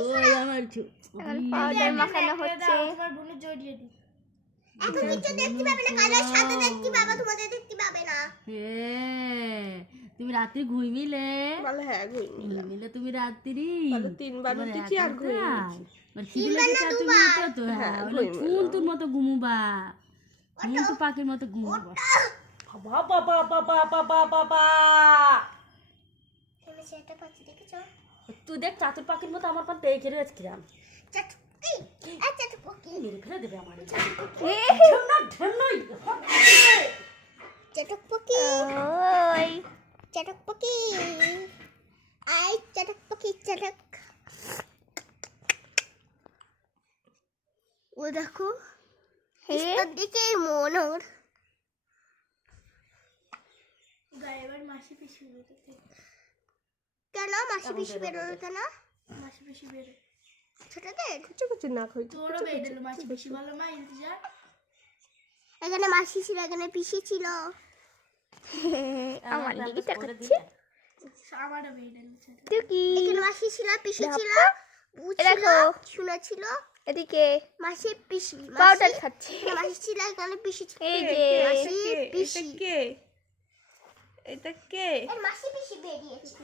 ওই আমার এখন পাউডার মাখানো হচ্ছে। তোমার বোনের জড়িয়ে দিই। এখন কিছু দেখতে পাবে না, কালো সাথে দেখতে পাবে, তোমাদের দেখতে পাবে না। তুমি রাত্রি ঘুমিলে বলে হ্যাঁ ঘুমিয়ে ঘুমিলে তুমি রাত্রি বলে 3 বার উঠেছি আর ঘুমিয়েছি। তুমি তো হ্যাঁ ফুল মতো ঘুমুবা, তো পাখির মতো ঘুমুবা। বাবা বাবা বাবা বাবা বাবা তুমি সেটা পাচ্ছি দেখেছো? তুই দেখ চাতুর পাখির মতো আমার পান পেয়ে ঘিরে আজকে চাটুকি, এই চাটুকি, মেরে ফেলে দেবে আমার চাটুকি, ওই চাটুকি, আই চাটুকি, চাটুক। ও দেখো, তোর দিকে মন ওর। এবার মাসি পিসি বেরোতে, কেন মাসি পিসি বেরোলো কেন? মাসি পিসি বেরো, ছোটদের কুচু কুচু না খাই তোরও বেরোলো মাসি পিসি, বলো মা ইন্তজার। এখানে মাসি ছিল, এখানে পিসি ছিল। আমার দিকে তাকাচ্ছে। আমারও বেরোলো। টুকি এখানে মাসি ছিল, পিসি ছিল, বউ ছিল, দেখো। সোনা ছিল, এদিকে মাসি পিসি, পাউডার খাচ্ছে। এখানে মাসি ছিল, এখানে পিসি ছিল। এই যে মাসি পিসি, এটা কে? এর মাসি পিসি বেরিয়েছে।